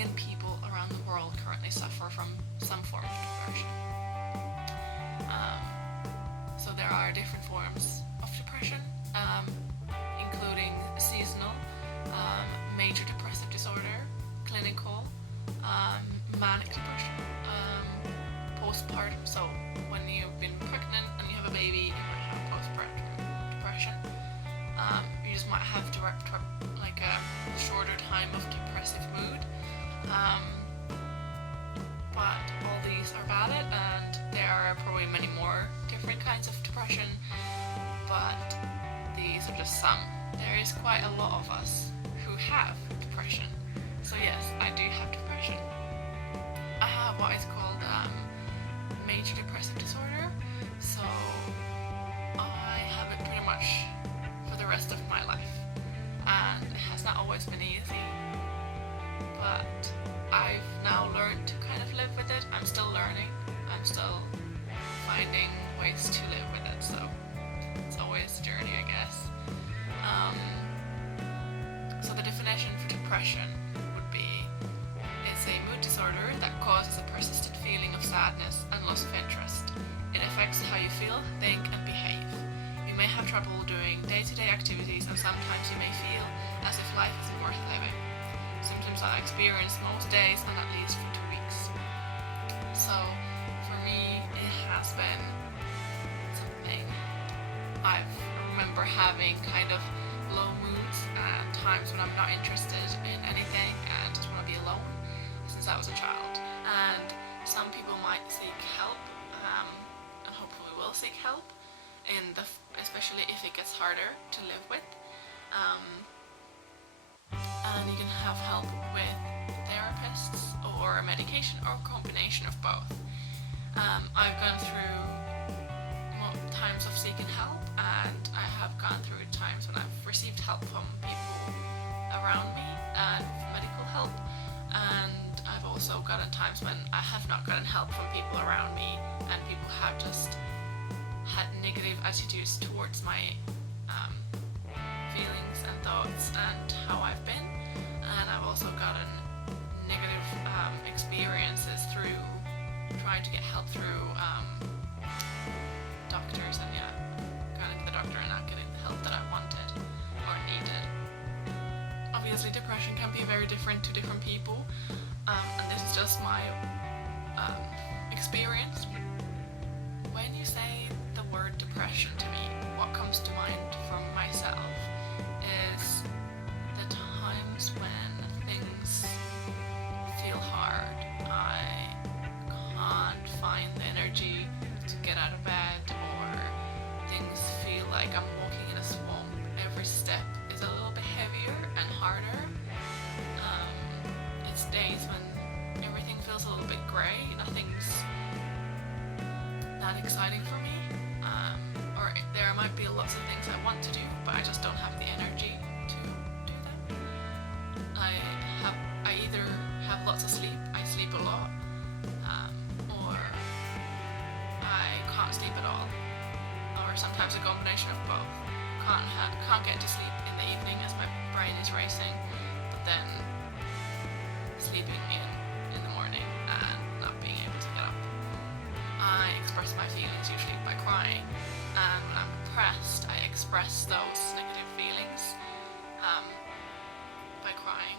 billion people around the world currently suffer from some form of depression. Um, so there are different forms of depression, including seasonal, major depressive disorder, clinical, manic depression, postpartum. So when you've been pregnant and you have a baby, you might have postpartum depression. You just might have like a shorter time of depressive mood. But all these are valid, and there are probably many more different kinds of depression, but these are just some. There is quite a lot of us who have depression. So yes, I do have depression. I have what is called major depressive disorder, so I have it pretty much for the rest of my life, and it has not always been easy, but I've now learned to kind of live with it. I'm still learning, I'm still finding ways to live with it, so it's always a journey, I guess. So the definition for depression would be, it's a mood disorder that causes a persistent feeling of sadness and loss of interest. It affects how you feel, think and behave. You may have trouble doing day-to-day activities, and sometimes you may feel as if life isn't worth living. Symptoms are experienced most days and at least for 2 weeks. So for me, it has been something. I remember having kind of low moods and times when I'm not interested in anything and just want to be alone since I was a child. And some people might seek help, and hopefully will seek help, especially if it gets harder to live with. And you can have help with therapists or medication or a combination of both. I've gone through times of seeking help, and I have gone through times when I've received help from people around me and medical help, and I've also gotten times when I have not gotten help from people around me, and people have just had negative attitudes towards my feelings and thoughts and how I've been. And I've also gotten negative experiences through trying to get help through doctors, and going to the doctor and not getting the help that I wanted or needed. Obviously depression can be very different to different people, and this is just my experience. When you say the word depression to me, what comes to mind from myself is the times when things feel hard. I can't find the energy to get out of bed, or things feel like I'm walking in a swamp. Every step is a little bit heavier and harder. It's days when everything feels a little bit grey, nothing's that exciting for me, or there might be lots of things I want to do, but I just don't have the energy to do them. I either have lots of sleep, I sleep a lot, or I can't sleep at all, or sometimes a combination of both. Can't get to sleep in the evening as my brain is racing, but then sleeping in the morning and not being able to get up. I express my feelings usually by crying, and when I'm depressed, I express those negative feelings by crying.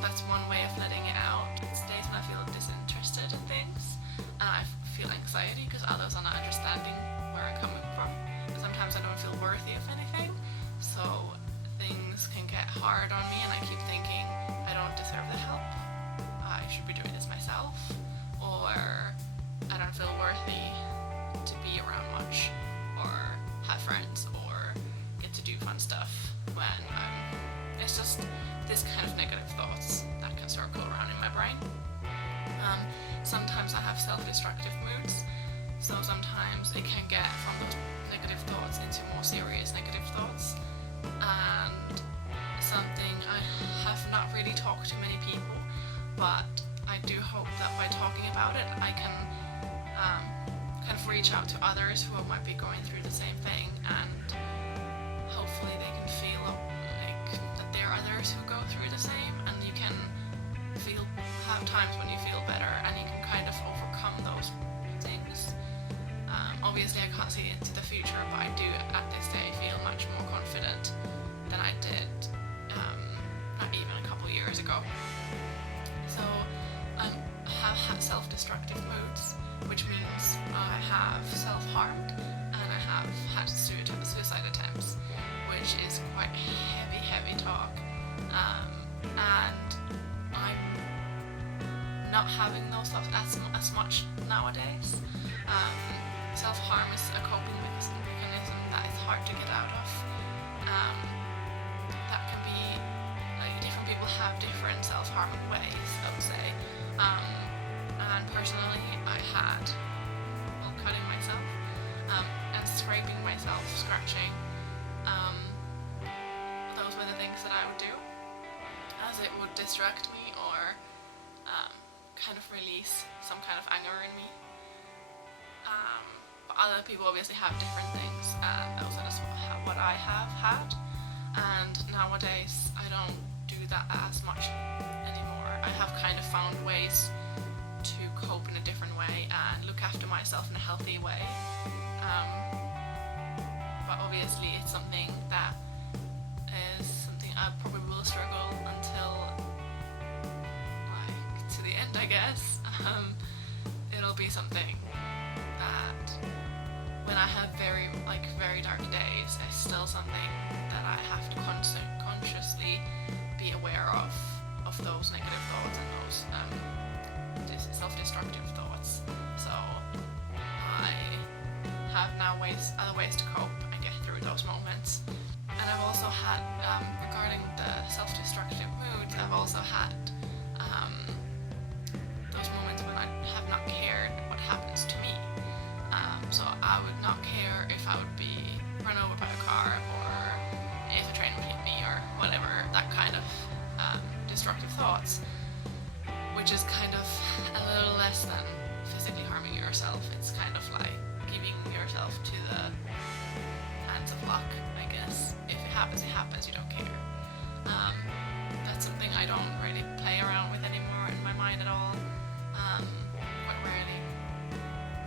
That's one way of letting it out. It's days when I feel disinterested in things, and I feel anxiety because others are not understanding where I'm coming from. Sometimes I don't feel worthy of anything, so things can get hard on me, and I keep thinking I don't deserve the help. I should be doing this myself, or I don't feel worthy to be around much, or have friends, or get to do fun stuff when it's just this kind of negative thoughts that can circle around in my brain. Sometimes I have self-destructive moods, so sometimes it can get from those negative thoughts into more serious negative thoughts. And something I have not really talked to many people, but I do hope that by talking about it I can kind of reach out to others who might be going through the same thing, and hopefully they can feel like that there are others who go through the same, and you can have times when you feel better and you can kind of overcome those things. Obviously I can't see into the future, but I do at this day feel much more confident than I did not even a couple years ago. So I have had self-destructive moods, which means I have self-harmed and I have had suicide attempts, which is quite heavy talk. And I'm not having those thoughts as much nowadays. Self-harm is a coping mechanism that is hard to get out of. That can be, like, different people have different self-harming ways, I would say. And personally, I had cutting myself and scraping myself, scratching. Those were the things that I would do, as it would distract me or kind of release some kind of anger in me. But other people obviously have different things, and those are just what I have had. And nowadays I don't do that as much anymore. I have kind of found ways to cope in a different way and look after myself in a healthy way. But obviously it's something that is something I probably will struggle until, like, to the end, I guess. It'll be something that when I have very dark days, it's still something that I have to consciously be aware of those negative thoughts and those self-destructive thoughts. So I have now other ways to cope and get through those moments. And I've also had, regarding the self-destructive moods, I've also had those moments when I have not cared what happens to me. So I would not care if I would be run over by a car or if a train would hit me or whatever, that kind of destructive thoughts, which is kind of a little less than physically harming yourself. It's kind of like giving yourself to the hands of luck, I guess. If it happens, you don't care. That's something I don't really play around with anymore in my mind at all. Quite rarely,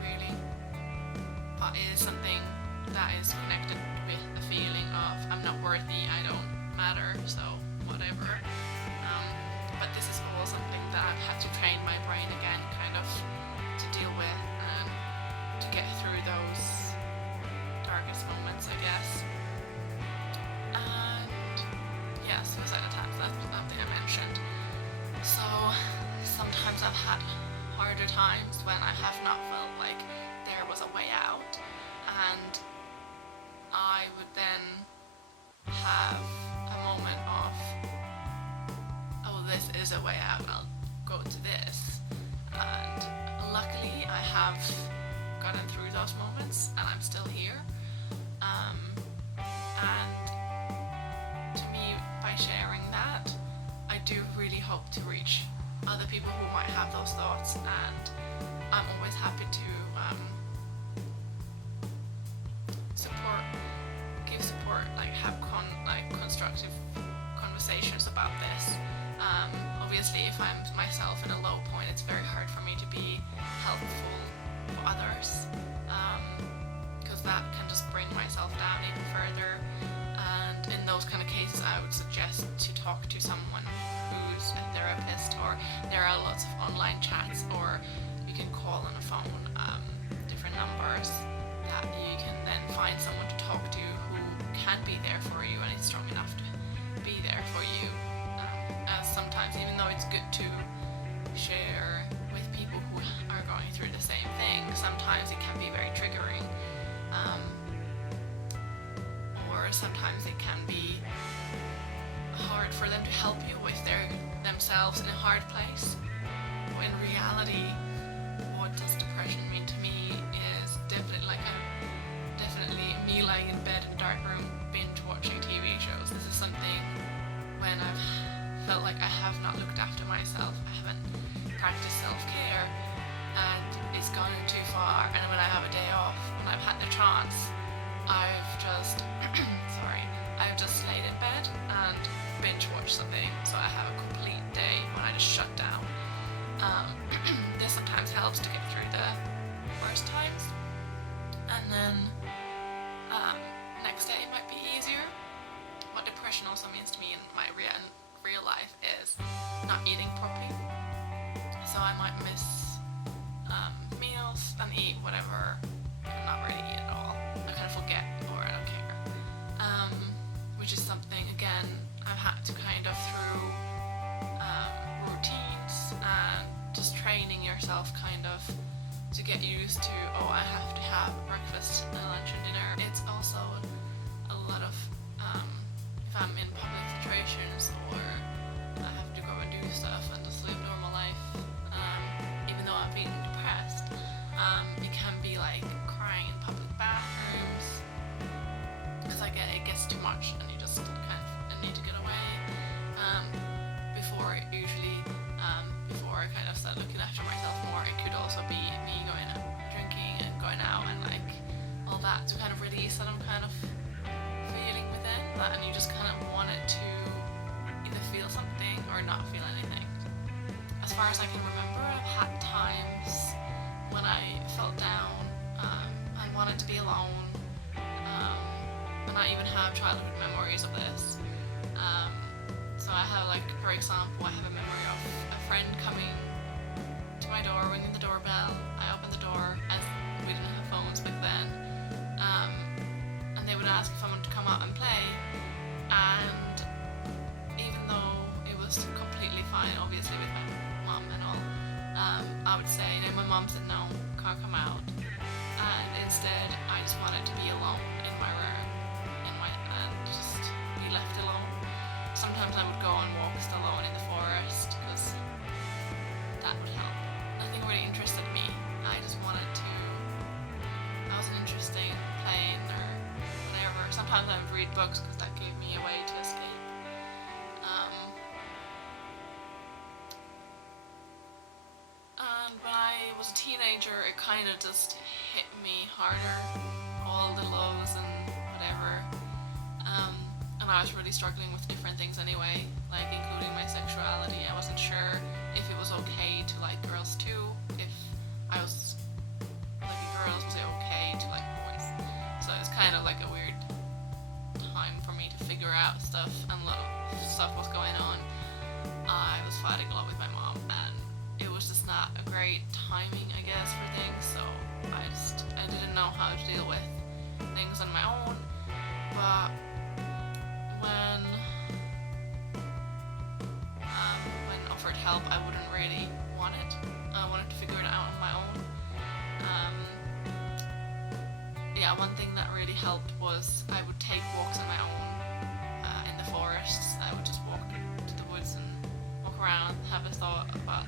really. But it is something that is connected with the feeling of I'm not worthy, I don't matter, so whatever. But this is all something that I've had to train my brain again, kind of, to deal with and to get through those darkest moments, I guess. And yeah, suicide attempts, that's something I mentioned. So sometimes I've had harder times when I have not felt like there was a way out, and I would then have a moment of, oh, this is a way out, I'll go to this. And luckily I have gotten through those moments and I'm still here. And to me, by sharing that, I do really hope to reach other people who might have those thoughts, and I'm always happy to give support, like have constructive conversations about this. Obviously, if I'm myself in a low point, it's very hard for me to be helpful for others, because that can just bring myself down even further. And in those kind of cases, I would suggest to talk to someone who's a therapist, or there are lots of online chats, or you can call on a phone, different numbers that you can then find someone to talk to who can be there for you and is strong enough to be there for you. As sometimes, even though it's good to share with people who are going through the same thing, sometimes it can be very triggering, or sometimes it can be hard for them to help you with themselves in a hard place. In reality, what does depression mean to me is definitely me lying in bed in a dark room binge watching TV shows. This is something when I've felt like I have not looked after myself, I haven't practiced self-care, and it's gone too far. And when I have a day off, when I've had the chance, I've just I've just laid in bed and binge watched something, so I have a complete day when I just shut down. real life is not eating properly. So I might miss meals and eat whatever and not really eat at all. I kind of forget or I don't care. Which is something, again, I've had to kind of through routines and just training yourself kind of to get used to, oh, I have to have breakfast, lunch and dinner. It's also a lot of, if I'm in public situations or I have to go and do stuff and just live normal life, even though I'm being depressed, it can be like crying in public bathrooms, because it gets too much and you just kind of need to get away. Before I kind of start looking after myself more, it could also be me going out drinking and going out and like all that to kind of release that I'm kind of feeling within that, and you just kind of want it to either feel something or not feel anything. As far as I can remember, I've had times when I felt down and wanted to be alone, and I even have childhood memories of this. So I have, like, for example, I have a memory of a friend coming to my door, ringing the doorbell. I opened the door, as we didn't have phones back then, and they would ask if I wanted to come out and play, and even though it was completely fine, obviously, with my mom and all, I would say, no, my mom said no, can't come out, and instead I just wanted to be alone in my room, and just be left alone. Sometimes I would go on walks alone in the forest because that would help. Nothing really interested me. I wasn't interested in playing or whatever. Sometimes I would read books because that gave me a way to escape. And when I was a teenager, it kind of just hit me harder. All the lows and whatever. And I was really struggling with different things anyway, like including my sexuality. I wasn't sure if it was okay to like girls too, if I was liking girls, was it okay to like boys? So it's kind of like a weird time for me to figure out stuff, and a lot of stuff was going on. I was fighting a lot with my mom, and it was just not a great timing, I guess, for things, so I didn't know how to deal with things on my own. But when offered help, I wouldn't really want it. I wanted to figure it out on my own. One thing that really helped was I would take walks on my own in the forests. I would just walk to the woods and walk around, have a thought about,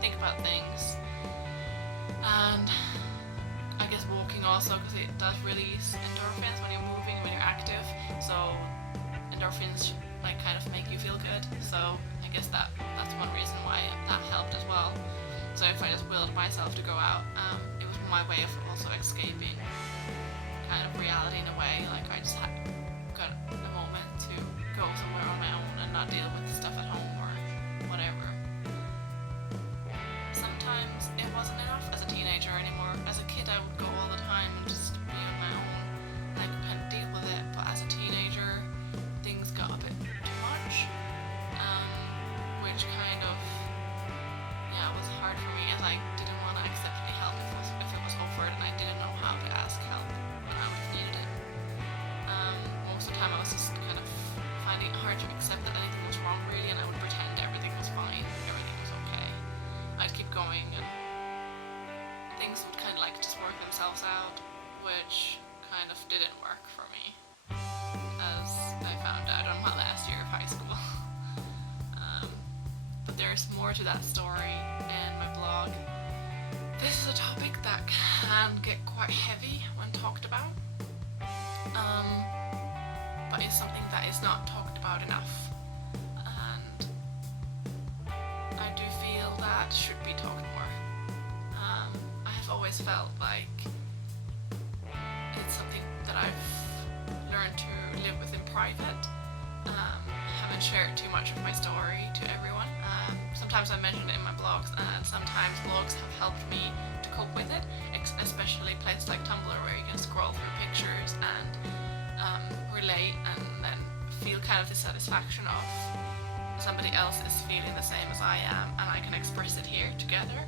think about things. And I guess walking also, because it does release endorphins when you're moving, when you're active. So endorphins kind of make you feel good. So I guess that's one reason why that helped as well. So if I just willed myself to go out, it was my way of also escaping kind of reality in a way. Like I just got a moment to go somewhere on my own and not deal with stuff at home or whatever. Sometimes it wasn't enough as a teenager anymore. As a kid, I would go all the time and just be on my own. I could kind of deal with it, but as a teenager, things got a bit too much, which kind of, was hard for me, as I didn't want to accept any help if it was offered, and I didn't know how to ask help when I would have needed it. Most of the time, I was just kind of finding it hard to accept that anything was wrong, really, and I would pretend everything was fine, everything was okay. I'd keep going, and things would kind of just work themselves out, which kind of didn't work for me, as I found out on my last year of high school. But there's more to that story in my blog. This is a topic that can get quite heavy when talked about, but it's something that is not talked about enough, and I do feel that should be talked more. I have always felt like it's something that I've learned to live with in private. Haven't shared too much of my story to everyone. Sometimes I mention it in my blogs, and sometimes blogs have helped me to cope with it, especially places like Tumblr, where you can scroll through pictures and relate and then feel kind of the satisfaction of somebody else is feeling the same as I am and I can express it here together.